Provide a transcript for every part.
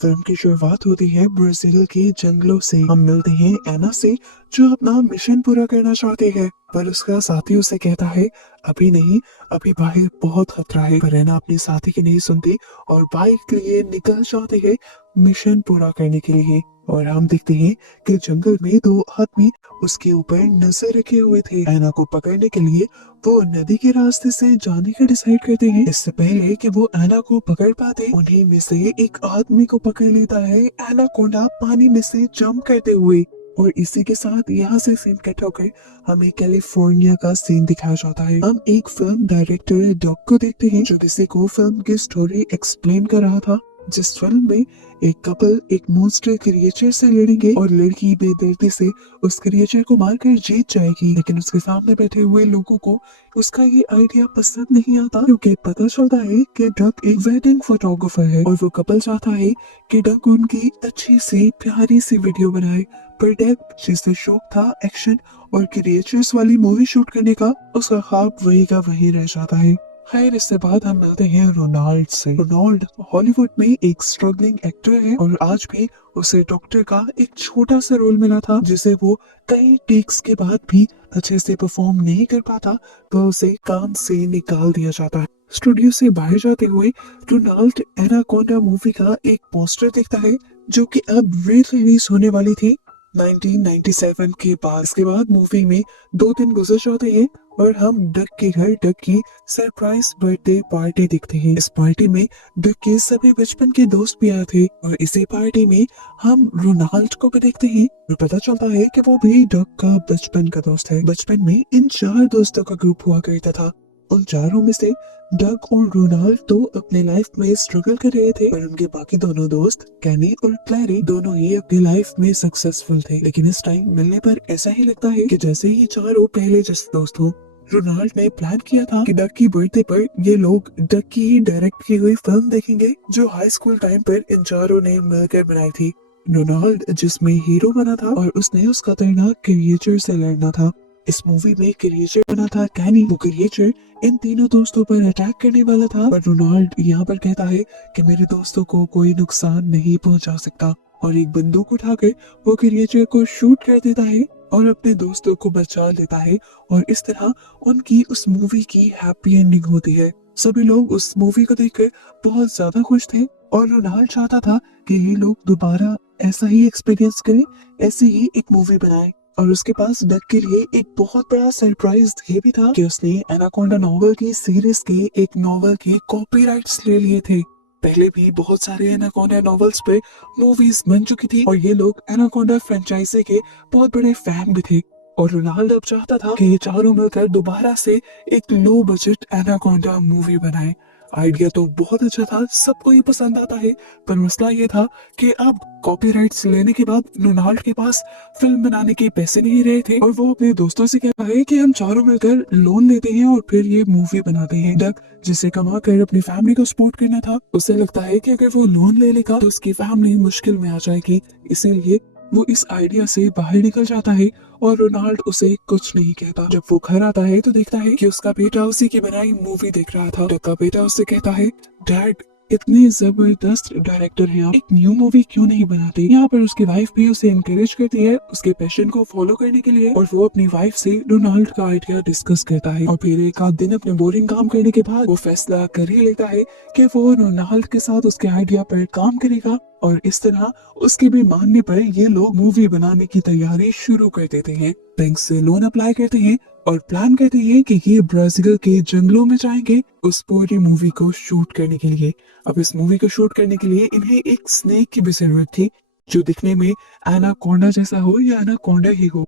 Film की शुरुआत होती है ब्राजील के जंगलों से। हम मिलते हैं एना से, जो अपना मिशन पूरा करना चाहती है, पर उसका साथी उसे कहता है अभी नहीं, अभी बाहर बहुत खतरा है। पर एना अपने साथी की नहीं सुनती और बाइक के लिए निकल जाती है मिशन पूरा करने के लिए। और हम देखते हैं कि जंगल में दो आदमी उसके ऊपर नजर रखे हुए थे। एना को पकड़ने के लिए वो नदी के रास्ते से जाने का डिसाइड करते हैं। इससे पहले कि वो एना को पकड़ पाते, उन्हीं में से एक आदमी को पकड़ लेता है एनाकोंडा पानी में से जंप करते हुए। और इसी के साथ यहाँ से सीन कट होकर हमें कैलिफोर्निया का सीन दिखाया जाता है। हम एक फिल्म डायरेक्टर डॉग को देखते हैं, जो किसी को फिल्म की स्टोरी एक्सप्लेन कर रहा था, जिस फिल्म में एक कपल एक मॉन्स्टर क्रिएचर से लड़ेंगे और लड़की बेदर्दी से उस क्रिएचर को मारकर जीत जाएगी। लेकिन उसके सामने बैठे हुए लोगों को उसका ये आइडिया पसंद नहीं आता, क्योंकि पता चलता है कि डक एक वेडिंग फोटोग्राफर है और वो कपल चाहता है कि डक उनकी अच्छी सी प्यारी सी वीडियो बनाए। पर डक, जिसे शौक था एक्शन और क्रिएचर्स वाली मूवी शूट करने का, उसका ख्वाब वही का वही रह जाता है। खैर, इससे बाद हम मिलते हैं रोनाल्ड से। रोनाल्ड हॉलीवुड में एक स्ट्रगलिंग एक्टर है और आज भी उसे डॉक्टर का एक छोटा सा रोल मिला था, जिसे वो कई टेक्स के बाद भी अच्छे से परफॉर्म नहीं कर पाता, तो उसे काम से निकाल दिया जाता है। स्टूडियो से बाहर जाते हुए रोनाल्ड एनाकोंडा मूवी का एक पोस्टर देखता है, जो कि अब रिलीज होने वाली थी 1997 के बाद। इसके बाद मूवी में 2 दिन गुजर जाते हैं और हम डक के घर डक की सरप्राइज बर्थडे पार्टी देखते हैं। इस पार्टी में डक के सभी बचपन के दोस्त भी आए थे और इसी पार्टी में हम रोनाल्ड को भी देखते हैं और पता चलता है कि वो भी डक का बचपन का दोस्त है। बचपन में इन 4 दोस्तों का ग्रुप हुआ करता था। उन चारों में से डक और रोनाल्ड तो अपने लाइफ में स्ट्रगल कर रहे थे, पर उनके बाकी दोनों दोस्त कैनी और क्लैरी दोनों ही अपनी लाइफ में सक्सेसफुल थे। लेकिन इस टाइम मिलने पर ऐसा ही लगता है कि जैसे ये चारों पहले जैसे दोस्त हो। रोनाल्ड ने प्लान किया था कि डक की बर्थडे पर ये लोग डक की ही डायरेक्ट की हुई फिल्म देखेंगे, जो हाई स्कूल टाइम पर इन चारों ने मिलकर बनाई थी। रोनाल्ड जिसमें हीरो बना था और उसने उस खतरनाक क्रिएचर से लड़ना था। इस मूवी में क्रिएचर बना था कैनी। वो क्रिएचर इन तीनों दोस्तों पर अटैक करने वाला था, पर रोनाल्ड यहाँ पर कहता है कि मेरे दोस्तों को कोई नुकसान नहीं पहुंचा सकता, और एक बंदूक उठाकर वो क्रिएचर को शूट कर देता है और अपने दोस्तों को बचा लेता है। और इस तरह उनकी उस मूवी की हैप्पी एंडिंग होती है। सभी लोग उस मूवी को देखकर बहुत ज्यादा खुश थे और रोनाल्ड चाहता था कि ये लोग दोबारा ऐसा ही एक्सपीरियंस करें, ऐसी ही एक मूवी बनाए। और उसके पास डक के लिए एक बहुत बड़ा सरप्राइज ये भी था कि उसने एनाकोंडा नॉवल की सीरीज के एक नॉवल के कॉपीराइट्स ले लिए थे। पहले भी बहुत सारे एनाकोंडा नॉवेल्स पे मूवीज बन चुकी थी और ये लोग एनाकोंडा फ्रेंचाइजी के बहुत बड़े फैन भी थे। और रोनाल्ड अब चाहता था कि ये चारों मिलकर दोबारा से एक लो बजट एनाकोंडा मूवी बनाए। आइडिया तो बहुत अच्छा था, सबको ही पसंद आता है, पर मसला ये था कि अब कॉपीराइट्स लेने के बाद रोनाल्ड के पास फिल्म बनाने के पैसे नहीं रहे थे और वो अपने दोस्तों से कहता है कि हम चारों मिलकर लोन लेते हैं और फिर ये मूवी बनाते हैं। डक, जिसे कमा कर अपनी फैमिली को सपोर्ट करना था, उसे लगता है कि अगर वो लोन ले लेगा तो उसकी फैमिली मुश्किल में आ जाएगी, इसीलिए वो इस आइडिया से बाहर निकल जाता है और रोनाल्ड उसे कुछ नहीं कहता। जब वो घर आता है तो देखता है कि उसका बेटा उसी की बनाई मूवी देख रहा था। डक का बेटा उससे कहता है, डैड, इतने जबरदस्त डायरेक्टर हैं आप, एक न्यू मूवी क्यों नहीं बनाते। यहाँ पर उसकी वाइफ भी उसे इनकरेज करती है उसके पैशन को फॉलो करने के लिए, और वो अपनी वाइफ से रोनाल्ड का आइडिया डिस्कस करता है। और फिर एक आध दिन अपने बोरिंग काम करने के बाद वो फैसला कर ही लेता है कि वो रोनाल्ड के साथ उसके आइडिया पर काम करेगा। और इस तरह उसके भी मानने पर ये लोग मूवी बनाने की तैयारी शुरू कर देते हैं। बैंक से लोन अप्लाई करते हैं और प्लान करते हैं कि ये ब्राजील के जंगलों में जाएंगे उस पूरी मूवी को शूट करने के लिए। अब इस मूवी को शूट करने के लिए इन्हें एक स्नेक की भी जरूरत थी, जो दिखने में एनाकोंडा जैसा हो या एनाकोंडा ही हो।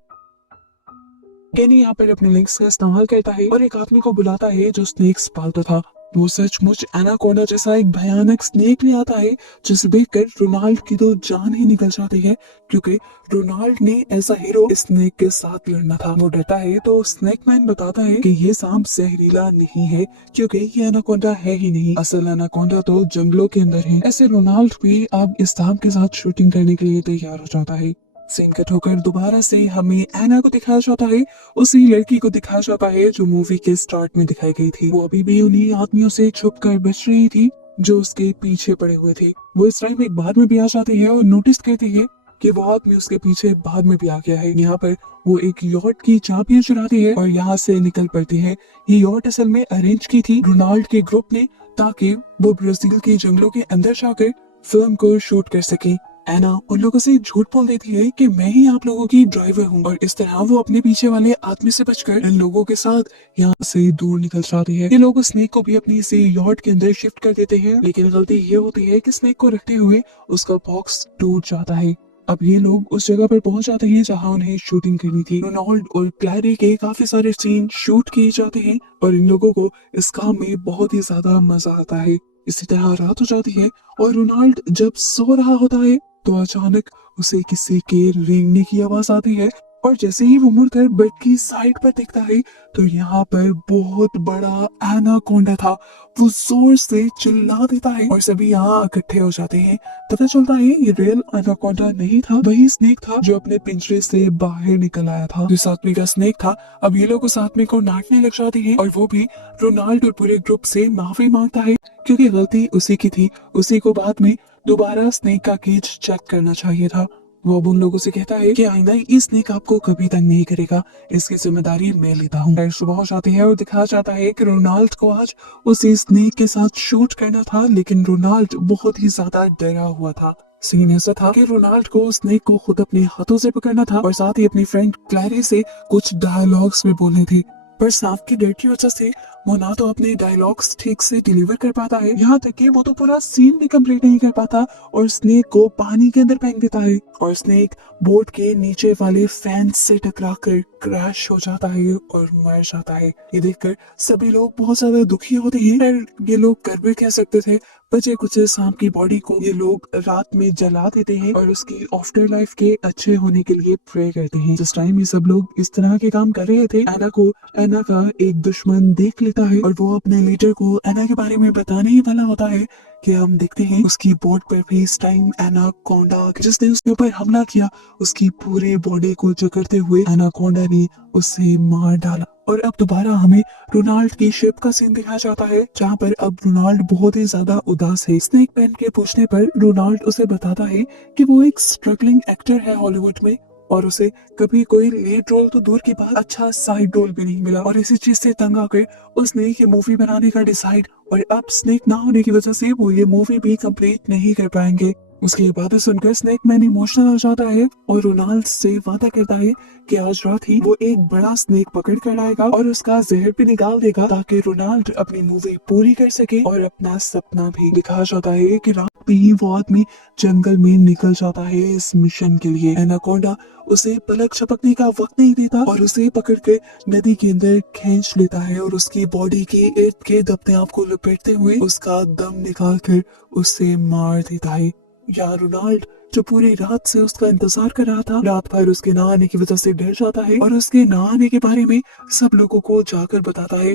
केनी यहाँ पर अपने लिंक्स का इस्तेमाल करता है और एक आदमी को बुलाता है जो स्नेक्स पालता था। वो सचमुच एनाकोंडा जैसा एक भयानक स्नेक ले आता है, जिसे देखकर रोनाल्ड की तो जान ही निकल जाती है, क्योंकि रोनाल्ड ने ऐसा हीरो स्नेक के साथ लड़ना था। वो डरता है तो स्नेक मैन बताता है कि ये सांप जहरीला नहीं है, क्योंकि ये एनाकोंडा है ही नहीं, असल एनाकोंडा तो जंगलों के अंदर है। ऐसे रोनाल्ड भी अब इस सांप के साथ शूटिंग करने के लिए तैयार हो जाता है। सीन कट होकर दोबारा से हमें एना को दिखाया जाता है, उसी लड़की को दिखाया जाता है जो मूवी के स्टार्ट में दिखाई गई थी। वो अभी भी उन्हीं आदमियों से छुप कर बच रही थी जो उसके पीछे पड़े हुए थे। वो इस टाइम एक बाद में भी आ जाती है और नोटिस करती है कि वो आदमी उसके पीछे बाद में भी आ गया है। यहाँ पर वो एक यॉट की चाबियां चुराती है और यहाँ से निकल पड़ती है। ये यॉट असल में अरेंज की थी रोनाल्ड के ग्रुप ने, ताकि वो ब्राजील के जंगलों के अंदर जाकर फिल्म को शूट कर सके। एना उन लोगों से झूठ बोल देती है कि मैं ही आप लोगों की ड्राइवर हूँ, और इस तरह वो अपने पीछे वाले आदमी से बचकर इन लोगों के साथ यहाँ से दूर निकल जाती है। ये लोग स्नेक को भी अपनी इसी यॉट के अंदर शिफ्ट कर देते हैं, लेकिन गलती ये होती है कि स्नेक को रखते हुए उसका बॉक्स टूट जाता है। अब ये लोग उस जगह पर पहुंच जाते हैं जहां उन्हें शूटिंग करनी थी। रोनाल्ड और क्लैरी के काफी सारे सीन शूट किए जाते हैं और इन लोगों को इस काम में बहुत ही ज्यादा मजा आता है। इसी तरह रात हो जाती है और रोनाल्ड जब सो रहा होता है तो अचानक उसे किसी के रेंगने की आवाज आती है, और जैसे ही वो मुड़कर बेड की साइड पर देखता है तो यहाँ पर बहुत बड़ा एनाकोंडा था। वो जोर से चिल्ला देता है और सभी यहाँ इकट्ठे हो जाते हैं। पता चलता है ये रियल एनाकोंडा नहीं था, वही स्नेक था जो अपने पिंजरे से बाहर निकल आया था। जो सात्विक का स्नेक था अब ये लोग उस आदमी को डांटने लग जाते हैं और वो भी रोनाल्ड और पूरे ग्रुप से माफी मांगता है, क्योंकि गलती उसी की थी। उसी को बाद में दोबारा स्नेक का केज चेक करना चाहिए था। वो अब उन लोगों से कहता है कि आइंदा ये स्नेक आपको कभी तंग नहीं करेगा, इसकी जिम्मेदारी मैं लेता हूँ। फिर सुबह हो जाती है और दिखाया जाता है कि रोनाल्ड को आज उसी स्नेक के साथ शूट करना था, लेकिन रोनाल्ड बहुत ही ज्यादा डरा हुआ था। सीन ऐसा था कि रोनाल्ड को स्नेक को खुद अपने हाथों से पकड़ना था और साथ ही अपनी फ्रेंड क्लैरी से कुछ डायलॉग्स में बोलने थे, पर सांप की डर की वजह से वो ना तो अपने डायलॉग्स ठीक से डिलीवर कर पाता है, यहाँ तक कि वो तो पूरा सीन भी कंप्लीट नहीं कर पाता और स्नेक को पानी के अंदर फेंक देता है और स्नेक बोट के नीचे वाले फैन से टकरा कर क्रैश हो जाता है और मर जाता है। ये देखकर सभी लोग बहुत ज्यादा दुखी होते हैं, पर ये लोग कर भी कह सकते थे। बचे कुछ सांप की बॉडी को ये लोग रात में जला देते हैं और उसकी आफ्टर लाइफ के अच्छे होने के लिए प्रे करते हैं। जिस टाइम ये सब लोग इस तरह के काम कर रहे थे, एना को एना का एक दुश्मन देख लेता है और वो अपने लीडर को एना के बारे में बताने ही वाला होता है कि हम देखते हैं उसकी बोट पर भी इस टाइम एनाकोंडा जिसने उसके ऊपर हमला किया, उसकी पूरे बॉडी को जकड़ते हुए एनाकोंडा ने उसे मार डाला। और अब दोबारा हमें रोनाल्ड की शिप का सीन दिखाया जाता है, जहाँ पर अब रोनाल्ड बहुत ही ज्यादा उदास है। स्नेक पेन के पूछने पर रोनाल्ड उसे बताता है कि वो एक स्ट्रगलिंग एक्टर है हॉलीवुड में और उसे कभी कोई लीड रोल तो दूर की बात अच्छा साइड रोल भी नहीं मिला, और इसी चीज से तंग आकर उसने ये मूवी बनाने का डिसाइड, और अब स्नेक ना होने की वजह से वो ये मूवी भी कंप्लीट नहीं कर पाएंगे। उसकी बातें सुनकर स्नेक मैन इमोशनल हो जाता है और रोनाल्ड से वादा करता है कि आज रात ही वो एक बड़ा स्नेक पकड़ कर आएगा और उसका जहर भी निकाल देगा, ताकि रोनाल्ड अपनी मूवी पूरी कर सके और अपना सपना भी। दिखाया जाता है कि रात में ही वो आदमी जंगल में निकल जाता है इस मिशन के लिए। एनाकोंडा उसे पलक झपकने का वक्त नहीं देता और उसे पकड़ के नदी के अंदर खींच लेता है और उसकी बॉडी के इर्द गिर्द अपने आप को लपेटते हुए उसका दम निकाल कर उसे मार देता है। यहाँ रोनाल्ड जो पूरी रात से उसका इंतजार कर रहा था, रात भर उसके ना आने की वजह से डर जाता है और उसके ना आने के बारे में सब लोगों को जाकर बताता है।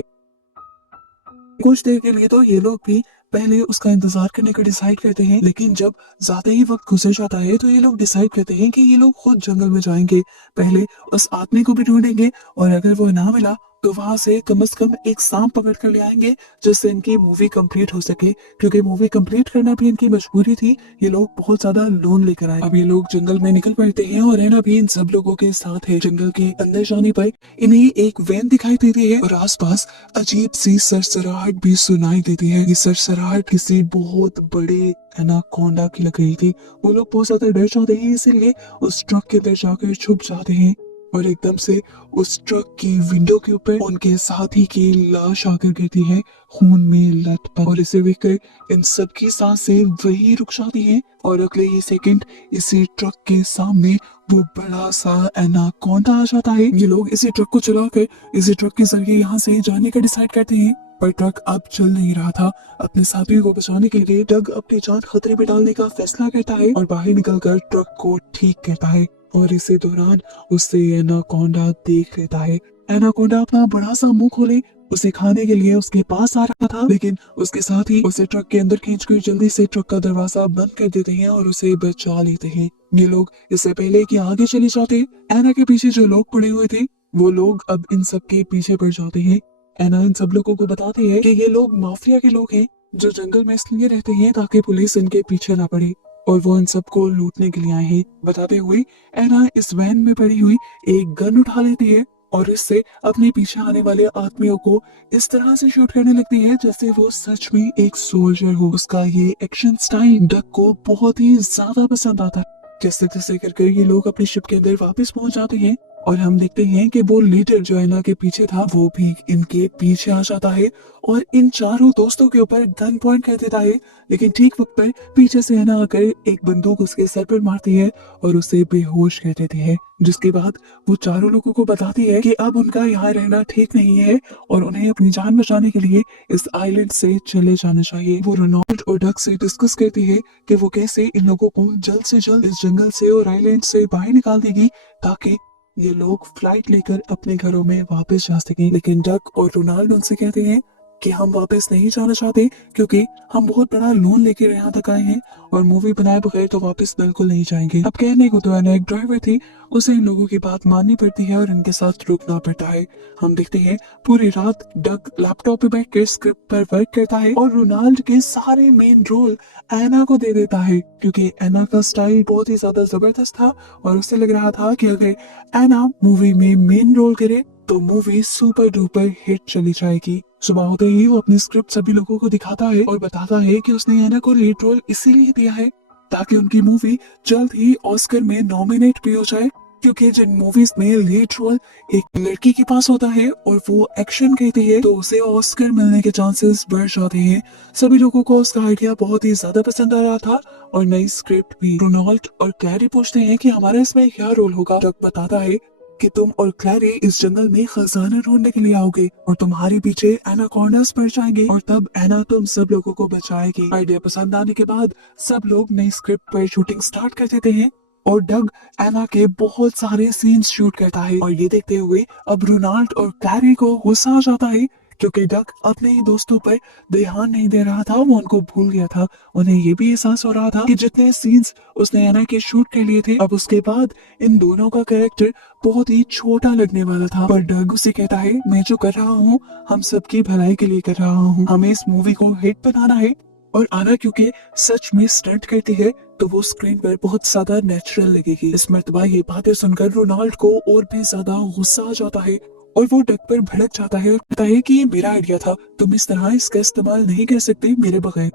कुछ देर के लिए तो ये लोग भी पहले उसका इंतजार करने का डिसाइड करते हैं, लेकिन जब ज्यादा ही वक्त गुजर जाता है तो ये लोग डिसाइड करते हैं कि ये लोग खुद जंगल में जाएंगे, पहले उस आदमी को भी ढूंढेंगे और अगर वो ना मिला तो वहां से कम एक सांप पकड़ कर ले आएंगे, जिससे इनकी मूवी कंप्लीट हो सके, क्योंकि मूवी कंप्लीट करना भी इनकी मजबूरी थी। ये लोग बहुत ज्यादा लोन लेकर आए। अब ये लोग जंगल में निकल पड़ते हैं और एना भी इन सब लोगों के साथ है। जंगल के अंदर जाने पर इन्हें एक वैन दिखाई देती है और आसपास अजीब सी सरसराहट भी सुनाई देती है। ये सरसराहट किसी बहुत बड़े एनाकोंडा की लग रही थी। वो लोग बहुत ज्यादा डर जाते हैं, इसीलिए उस ट्रक के अंदर जाकर छुप जाते हैं और एकदम से उस ट्रक की विंडो के ऊपर उनके साथी की लाश आकर गिरती है खून में लथपथ, और इसे देखकर इन सब की सांसें वही रुक जाती हैं और अगले ही सेकंड इसी ट्रक के सामने वो बड़ा सा एनाकोंडा आ जाता है। ये लोग इसी ट्रक को चलाकर इसी ट्रक के जरिए यहाँ से जाने का डिसाइड करते हैं, पर ट्रक अब चल नहीं रहा था। अपने साथी को बचाने के लिए डग अपनी जान खतरे में डालने का फैसला करता है और बाहर निकलकर ट्रक को ठीक करता है, और इसी दौरान उससे एनाकोंडा देख लेता है। एनाकोंडा अपना बड़ा सा मुंह खोले उसे खाने के लिए उसके पास आ रहा था, लेकिन उसके साथ ही उसे ट्रक के अंदर खींचकर जल्दी से ट्रक का दरवाजा बंद कर देते हैं और उसे बचा लेते हैं। ये लोग इससे पहले कि आगे चले जाते, एना के पीछे जो लोग पड़े हुए थे वो लोग अब इन सब के पीछे पड़ जाते हैं। एना इन सब लोगों को बताते हैं कि ये लोग माफिया के लोग हैं, जो जंगल में इसलिए रहते हैं ताकि पुलिस इनके पीछे ना पड़े और वो इन सबको लूटने के लिए आए हैं। बताते हुए एना इस वैन में पड़ी हुई एक गन उठा लेती है और इससे अपने पीछे आने वाले आदमियों को इस तरह से शूट करने लगती है जैसे वो सच में एक सोल्जर हो। उसका ये एक्शन स्टाइल डक को बहुत ही ज्यादा पसंद आता है। जैसे जैसे करके ये लोग अपने शिप के अंदर वापस पहुंच जाते हैं और हम देखते हैं कि वो लीडर जो एना के पीछे था वो भी इनके पीछे आ जाता है और इन चारों दोस्तों के ऊपर गन पॉइंट कर देता है। लेकिन ठीक वक्त पर पीछे से एना आकर एक बंदूक उसके सर पर मारती है और उसे बेहोश कर देती है, जिसके बाद वो चारों लोगों को बताती है कि अब उनका यहाँ रहना ठीक नहीं है और उन्हें अपनी जान बचाने के लिए इस आइलैंड से चले जाना चाहिए। वो रोनाल्ड और डक से डिस्कस करती है कि वो कैसे इन लोगों को जल्द से जल्द इस जंगल से और आइलैंड से बाहर निकाल देगी ताकि ये लोग फ्लाइट लेकर अपने घरों में वापस जा सकें। लेकिन डक और रोनाल्ड उनसे कहते हैं कि हम वापस नहीं जाना चाहते क्योंकि हम बहुत बड़ा लोन लेकर यहाँ तक आए हैं और मूवी बनाए बगैर तो वापस बिल्कुल नहीं जाएंगे। अब कहने को तो एना एक ड्राइवर थी, उसे इन लोगों की बात माननी पड़ती है और इनके साथ रुकना पड़ता है। हम देखते हैं पूरी रात डक लैपटॉप पे बैठ कर स्क्रिप्ट पर वर्क करता है और रोनाल्ड के सारे मेन रोल एना को दे देता है क्योंकि एना का स्टाइल बहुत ही ज्यादा जबरदस्त था और उसे लग रहा था कि अगर एना मूवी में मेन रोल करे तो मूवी सुपर डुपर हिट चली जाएगी। सुबह होते ही वो अपनी स्क्रिप्ट सभी लोगों को दिखाता है और बताता है कि उसने एना को लीड रोल इसीलिए दिया है ताकि उनकी मूवी जल्द ही ऑस्कर में नॉमिनेट भी हो जाए, क्योंकि जिन मूवीज में लीड रोल एक लड़की के पास होता है और वो एक्शन कहती है तो उसे ऑस्कर मिलने के चांसेस बढ़ जाते हैं। सभी लोगों को उसका आइडिया बहुत ही ज्यादा पसंद आ रहा था और नई स्क्रिप्ट भी। रोनाल्ड और क्लैरी पूछते हैं कि हमारा इसमें क्या रोल होगा। डक बताता है कि तुम और क्लैरी इस जंगल में खजाना ढूंढने के लिए आओगे और तुम्हारे पीछे एनाकोंडास पड़ जाएंगे और तब एना तुम सब लोगों को बचाएगी। आइडिया पसंद आने के बाद सब लोग नई स्क्रिप्ट पर शूटिंग स्टार्ट कर देते हैं और डग एना के बहुत सारे सीन्स शूट करता है और ये देखते हुए अब रोनाल्ड और क्लैरी को गुस्सा आ जाता है क्योंकि डक अपने ही दोस्तों पर ध्यान नहीं दे रहा था, वो उनको भूल गया था। उन्हें ये भी एहसास हो रहा था कि जितने सीन्स उसने एना के शूट कर लिए थे अब उसके बाद इन दोनों का कैरेक्टर बहुत ही छोटा लगने वाला था। पर डग उसे कहता है मैं जो कर रहा हूँ हम सबकी भलाई के लिए कर रहा हूँ, हमें इस मूवी को हिट बनाना है। और आना क्योंकि सच में स्टंट करती है तो वो स्क्रीन पर बहुत ज्यादा नेचुरल लगेगी। इस मर्तबा ये बातें सुनकर रोनाल्ड को और भी ज्यादा गुस्सा आ जाता है और वो डक पर भड़क जाता है और कहता है कि ये मेरा आइडिया था, तुम इस तरह इसका इस्तेमाल नहीं कर सकते मेरे बगैर।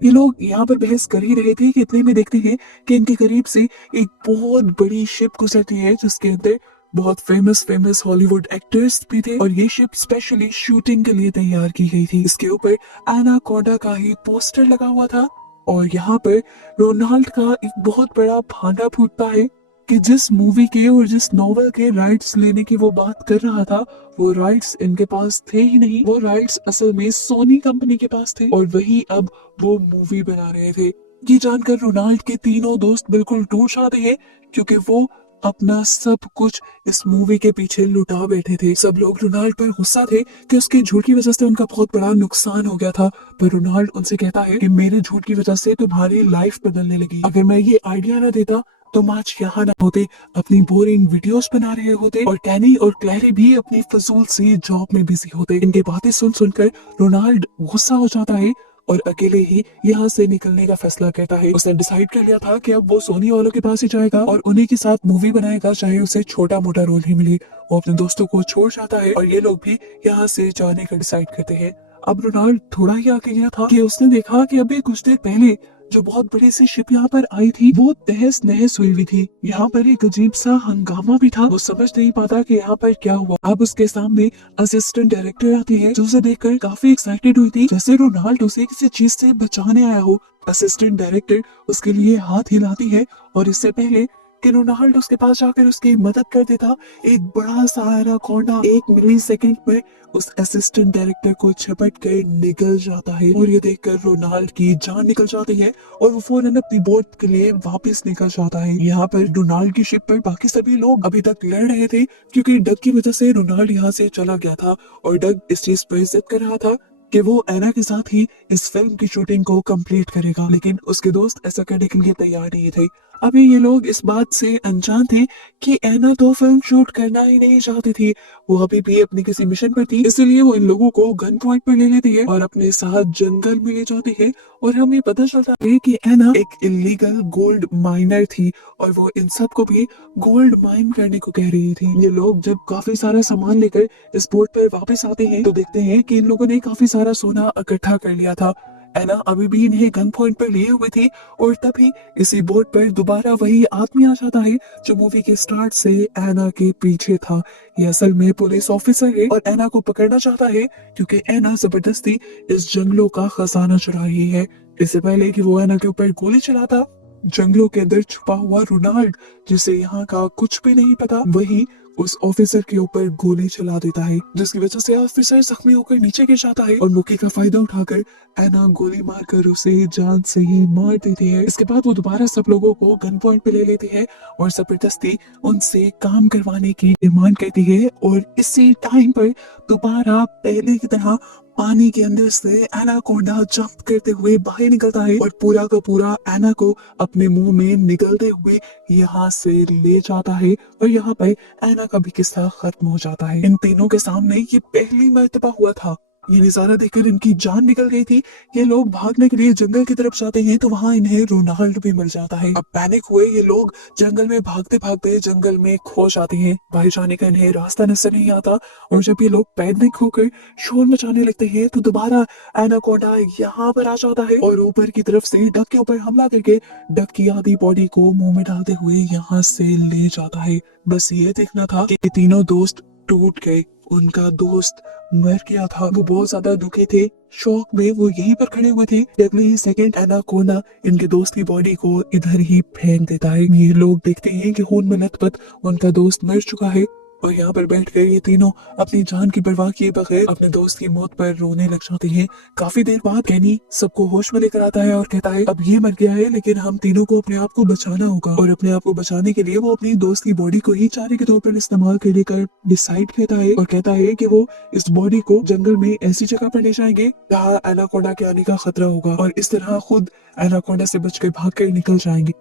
ये लोग यहाँ पर बहस कर ही रहे थे कि इतने में देखते हैं कि इनके करीब से एक बहुत बड़ी शिप गुजरती है जिसके अंदर बहुत फेमस हॉलीवुड एक्टर्स भी थे और ये शिप स्पेशली शूटिंग के लिए तैयार की गई थी। इसके ऊपर एनाकोंडा का ही पोस्टर लगा हुआ था और यहाँ पर रोनाल्ड का एक बहुत बड़ा भांडा फूटता है कि जिस मूवी के और जिस नॉवेल के राइट्स लेने की वो बात कर रहा था वो राइट्स इनके पास थे ही नहीं। वो राइट्स असल में सोनी कंपनी के पास थे और वही अब वो मूवी बना रहे थे। ये जानकर रोनाल्ड के तीनों दोस्त बिल्कुल टूट जाते हैं क्योंकि वो अपना सब कुछ इस मूवी के पीछे लुटा बैठे थे। सब लोग रोनाल्ड पर गुस्सा थे कि उसके झूठ की वजह से उनका बहुत बड़ा नुकसान हो गया था, पर रोनाल्ड उनसे कहता है कि मेरे झूठ की वजह से तुम्हारी लाइफ बदलने लगी। अगर मैं ये आइडिया ना देता तुम आज यहाँ ना होते, अपनी बोरिंग वीडियोस बना रहे होते और टैनी और क्लैरी भी अपनी फजूल सी जॉब में बिजी होते। इनकी बातें सुन सुनकर रोनाल्ड गुस्सा हो जाता है और अकेले ही यहाँ से निकलने का फैसला करता है। उसने डिसाइड कर लिया था कि अब वो सोनी वालों के पास ही जाएगा और उन्हीं के साथ मूवी बनाएगा चाहे उसे छोटा मोटा रोल ही मिले। वो अपने दोस्तों को छोड़ जाता है और ये लोग भी यहाँ से जाने का डिसाइड करते हैं। अब रोनाल्ड थोड़ा ही आगे गया था कि उसने देखा कि अभी कुछ देर पहले जो बहुत बड़ी सी शिप यहाँ पर आई थी वो तहस नहस हुई हुई थी। यहाँ पर एक अजीब सा हंगामा भी था। वो समझ नहीं पाता कि यहाँ पर क्या हुआ। अब उसके सामने असिस्टेंट डायरेक्टर आती है जो उसे देखकर काफी एक्साइटेड हुई थी जैसे रोनाल्ड उसे किसी चीज से बचाने आया हो। असिस्टेंट डायरेक्टर उसके लिए हाथ हिलाती है और इससे पहले कि रोनाल्ड उसके पास जाकर उसकी मदद कर देता, एक बड़ा सा एनाकोंडा 1 मिलीसेकंड में उस असिस्टेंट डायरेक्टर को झपट कर निकल जाता है और ये देखकर रोनाल्ड की जान निकल जाती है और वो फौरन अपनी बोट के लिए वापस निकल जाता है। यहाँ पर रोनाल्ड की शिप पर बाकी सभी लोग अभी तक लड़ रहे थे क्योंकि डग की वजह से रोनाल्ड यहाँ से चला गया था और डग इस चीज पर जिद कर रहा था कि वो एना के साथ ही इस फिल्म की शूटिंग को कंप्लीट करेगा, लेकिन उसके दोस्त ऐसा करने के लिए तैयार नहीं थे। अभी ये लोग इस बात से अनजान थे कि एना तो फिल्म शूट करना ही नहीं चाहती थी। वो अभी भी अपनी किसी मिशन पर थी, इसलिए वो इन लोगों को गन पॉइंट पर ले लेती है और अपने साथ जंगल में ले जाती है। और हमें पता चलता है कि एना एक इलीगल गोल्ड माइनर थी और वो इन सबको भी गोल्ड माइन करने को कह रही थी। ये लोग जब काफी सारा सामान लेकर इस बोट पर वापस आते हैं तो देखते हैं कि इन लोगों ने काफी सारा सोना इकट्ठा कर लिया था। एना अभी भी इन्हें गन पॉइंट पर लिए हुए थी और तभी इसी बोट पर दोबारा वही आदमी आ जाता है जो मूवी के स्टार्ट से एना के पीछे था। ये असल में पुलिस ऑफिसर है और एना को पकड़ना चाहता है क्योंकि एना जबरदस्ती इस जंगलों का खजाना चुरा रही है। इससे पहले कि वो एना के ऊपर गोली चलाता, जंगलों के अंदर छुपा हुआ रोनाल्ड, जिसे यहाँ का कुछ भी नहीं पता, वही उस ऑफिसर के ऊपर गोली चला देता है, जिसकी वजह से ऑफिसर जख्मी होकर नीचे गिर जाता है और मौके का फायदा उठाकर एना गोली मारकर उसे जान से ही मार देती है। इसके बाद वो दोबारा सब लोगों को गन पॉइंट पे ले लेती है और जबरदस्ती उनसे काम करवाने की डिमांड करती है। और इसी टाइम पर दोबारा पहले की तरह पानी के अंदर से एनाकोंडा जंप करते हुए बाहर निकलता है और पूरा का पूरा एना को अपने मुंह में निकलते हुए यहाँ से ले जाता है। और यहाँ पर एना का भी किस्सा खत्म हो जाता है। इन तीनों के सामने ये पहली मर्तबा हुआ था। ये नजारा देखकर इनकी जान निकल गई थी। ये लोग भागने के लिए जंगल की तरफ जाते हैं तो वहाँ इन्हें रोनाल्ड भी मिल जाता है। अब पैनिक हुए ये लोग जंगल में भागते भागते जंगल में खो जाते हैं। बाहर जाने का इन्हें रास्ता नजर नहीं आता और जब ये लोग पैनिक होकर शोर मचाने लगते हैं तो दोबारा एनाकोंडा यहाँ पर आ जाता है और ऊपर की तरफ से डक के ऊपर हमला करके डक की आधी बॉडी को मुंह में डालते हुए यहाँ से ले जाता है। बस ये देखना था कि तीनों दोस्त टूट गए, उनका दोस्त मर गया था। वो बहुत ज्यादा दुखी थे, शौक में वो यहीं पर खड़े हुए थे। अगले ही सेकंड एनाकोंडा इनके दोस्त की बॉडी को इधर ही फेंक देता है। ये लोग देखते हैं कि खून में लथपथ उनका दोस्त मर चुका है और यहाँ पर बैठकर ये तीनों अपनी जान की परवाह किए बगैर अपने दोस्त की मौत पर रोने लग जाते हैं। काफी देर बाद कैनी सबको होश में लेकर आता है और कहता है अब ये मर गया है लेकिन हम तीनों को अपने आप को बचाना होगा। और अपने आप को बचाने के लिए वो अपनी दोस्त की बॉडी को ही चारे के तौर पर इस्तेमाल करने का डिसाइड करता है और कहता है कि वो इस बॉडी को जंगल में ऐसी जगह पर ले जाएंगे जहाँ एनाकोंडा के आने का खतरा होगा और इस तरह खुद एनाकोंडा से बचकर भागकर निकल जाएंगे।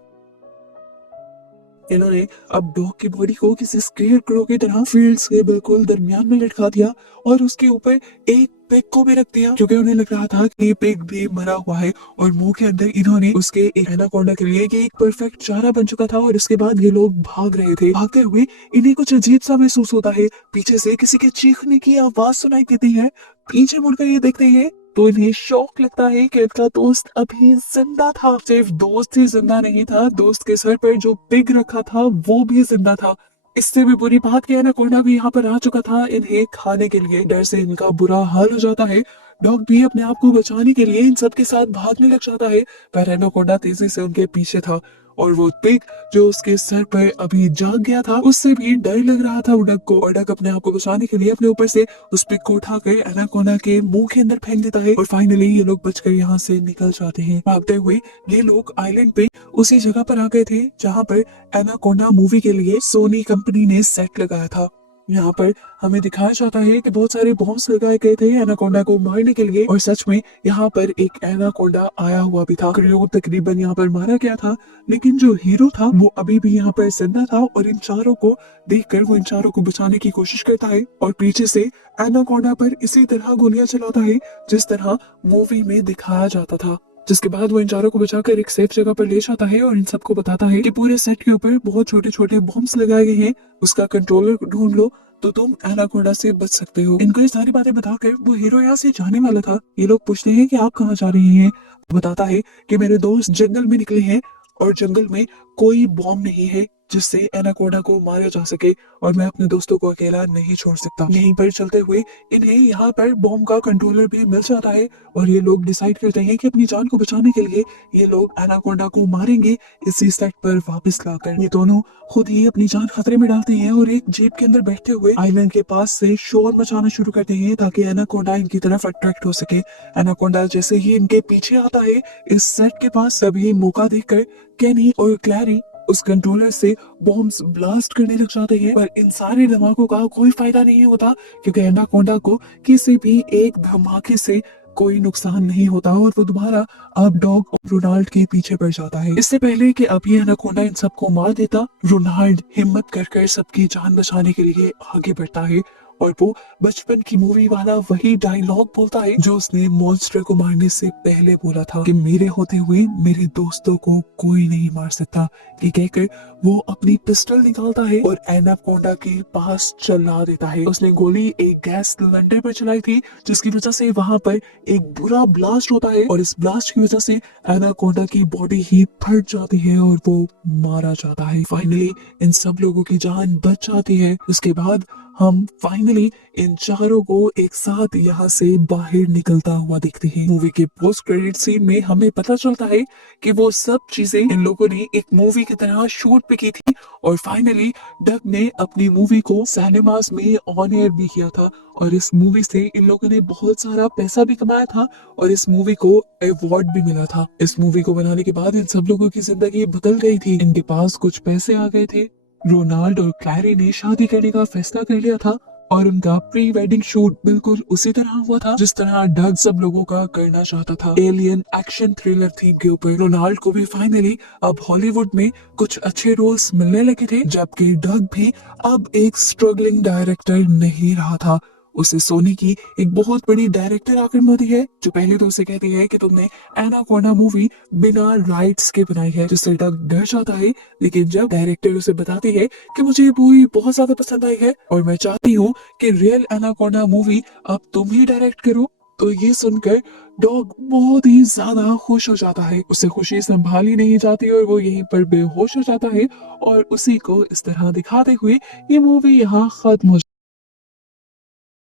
इन्होंने अब डॉग की बॉडी को किसी स्केयर क्रो की तरह फील्ड्स के बिल्कुल दरमियान में लटका दिया और उसके ऊपर एक पिग को भी रख दिया क्योंकि उन्हें लग रहा था कि ये पिग भी मरा हुआ है और मुंह के अंदर इन्होंने उसके एक एनाकोंडा के लिए कि एक परफेक्ट चारा बन चुका था। और इसके बाद ये लोग भाग रहे थे। भागते हुए इन्हें कुछ अजीब सा महसूस होता है, पीछे से किसी के चीखने की आवाज सुनाई देती है। पीछे मुड़कर ये देखते हैं तो इन्हें शौक लगता है कि इनका दोस्त अभी जिंदा था। सिर्फ दोस्त ही जिंदा नहीं था, दोस्त के सर पर जो पिग रखा था वो भी जिंदा था। इससे भी बुरी बात कि एनाकोंडा भी यहाँ पर आ चुका था इन्हें खाने के लिए। डर से इनका बुरा हाल हो जाता है। डॉग भी अपने आप को बचाने के लिए इन सब के साथ भागने लग जाता है पर एनाकोंडा तेजी से उनके पीछे था और वो पिग जो उसके सर पर अभी जाग गया था उससे भी डर लग रहा था डक को। और डक अपने आप को बचाने के लिए अपने ऊपर से उस पिग को उठाकर एनाकोंडा के मुंह के अंदर फेंक देता है और फाइनली ये लोग बचकर यहाँ से निकल जाते हैं। भागते हुए ये लोग आइलैंड पे उसी जगह पर आ गए थे जहाँ पर एनाकोंडा मूवी के लिए सोनी कंपनी ने सेट लगाया था। यहाँ पर हमें दिखाया जाता है कि बहुत सारे बॉम्ब्स लगाए गए थे एनाकोंडा को मारने के लिए और सच में यहाँ पर एक एनाकोंडा आया हुआ भी था। क्रियो तकरीबन यहाँ पर मारा गया था लेकिन जो हीरो था वो अभी भी यहाँ पर जिंदा था और इन चारों को देखकर वो इन चारों को बचाने की कोशिश करता है और पीछे से एनाकोंडा पर इसी तरह गोलियां चलाता है जिस तरह मूवी में दिखाया जाता था। जिसके बाद वो इन चारों को बचाकर एक सेफ जगह पर ले जाता है और इन सबको बताता है कि पूरे सेट के ऊपर बहुत छोटे छोटे बॉम्ब्स लगाए गए हैं, उसका कंट्रोलर ढूंढ लो तो तुम एनाकोंडा से बच सकते हो। इनको ये सारी बातें बताकर वो हीरो यहाँ से जाने वाला था। ये लोग पूछते हैं कि आप कहाँ जा रहे हैं। बताता है कि मेरे दोस्त जंगल में निकले हैं और जंगल में कोई बॉम्ब नहीं है जिससे एनाकोंडा को मारा जा सके और मैं अपने दोस्तों को अकेला नहीं छोड़ सकता। यहीं पर चलते हुए इन्हें यहाँ पर बॉम्ब का कंट्रोलर भी मिल जाता है और ये लोग डिसाइड करते हैं कि अपनी जान को बचाने के लिए ये लोग एनाकोंडा को मारेंगे इसी सेट पर वापस लाकर। ये दोनों खुद ही अपनी जान खतरे में डालते हैं और एक जीप के अंदर बैठते हुए आइलैंड के पास से शोर मचाना शुरू करते हैं ताकि एनाकोंडा इनकी तरफ अट्रैक्ट हो सके। एनाकोंडा जैसे ही इनके पीछे आता है इस सेट के पास सभी मौका देखकर कैनी और क्लैरी उस कंट्रोलर से बॉम्ब्स ब्लास्ट करने लग जाते हैं पर इन सारे धमाकों का कोई फायदा नहीं होता क्योंकि एनाकोंडा को किसी भी एक धमाके से कोई नुकसान नहीं होता और वो दोबारा अब डॉग और रोनाल्ड के पीछे पड़ जाता है। इससे पहले कि अब ये एनाकोंडा इन सबको मार देता, रोनाल्ड हिम्मत कर सबकी जान बचाने के लिए आगे बढ़ता है और वो बचपन की मूवी वाला वही डायलॉग बोलता है जो उसने मॉन्स्टर को मारने से पहले बोला था कि मेरे होते हुए मेरे दोस्तों को कोई नहीं मार सकता। ये कहकर वो अपनी पिस्टल निकालता है और एनाकोंडा के पास चला देता है। उसने गोली एक गैस सिलेंडर पर चलाई थी जिसकी वजह से वहां पर एक बुरा ब्लास्ट होता है और इस ब्लास्ट की वजह से एनाकोंडा की बॉडी ही फट जाती है और वो मारा जाता है। फाइनली इन सब लोगों की जान बच जाती है। उसके बाद हम फाइनली इन चारों को एक साथ यहाँ से बाहर निकलता हुआ देखते हैं। मूवी के पोस्ट क्रेडिट सीन में हमें पता चलता है कि वो सब चीजें इन लोगों ने एक मूवी की तरह शूट पे की थी और फाइनली डग ने अपनी मूवी को सिनेमास में ऑन एयर भी किया था और इस मूवी से इन लोगों ने बहुत सारा पैसा भी कमाया था और इस मूवी को अवार्ड भी मिला था। इस मूवी को बनाने के बाद इन सब लोगों की जिंदगी बदल गई थी। इनके पास कुछ पैसे आ गए थे। रोनाल्ड और क्लैरी ने शादी करने का फैसला कर लिया था और उनका प्री वेडिंग शूट बिल्कुल उसी तरह हुआ था जिस तरह डग सब लोगों का करना चाहता था, एलियन एक्शन थ्रिलर थीम के ऊपर। रोनाल्ड को भी फाइनली अब हॉलीवुड में कुछ अच्छे रोल्स मिलने लगे थे, जबकि डग भी अब एक स्ट्रगलिंग डायरेक्टर नहीं रहा था। उसे सोनी की एक बहुत बड़ी डायरेक्टर आकर मिलती है जो पहले तो उसे कहती है कि तुमने एनाकोंडा मूवी बिना राइट्स के बनाई है, जिससे डग डर जाता है। लेकिन जब डायरेक्टर उसे बताती है कि मुझे ये मूवी बहुत ज्यादा पसंद आई है और मैं चाहती हूँ कि रियल एनाकोंडा मूवी अब तुम ही डायरेक्ट करो, तो ये सुनकर डॉग बहुत ही ज्यादा खुश हो जाता है। उसे खुशी संभाली नहीं जाती और वो यहीं पर बेहोश हो जाता है और उसी को इस तरह दिखाते हुए ये मूवी यहाँ खत्म हो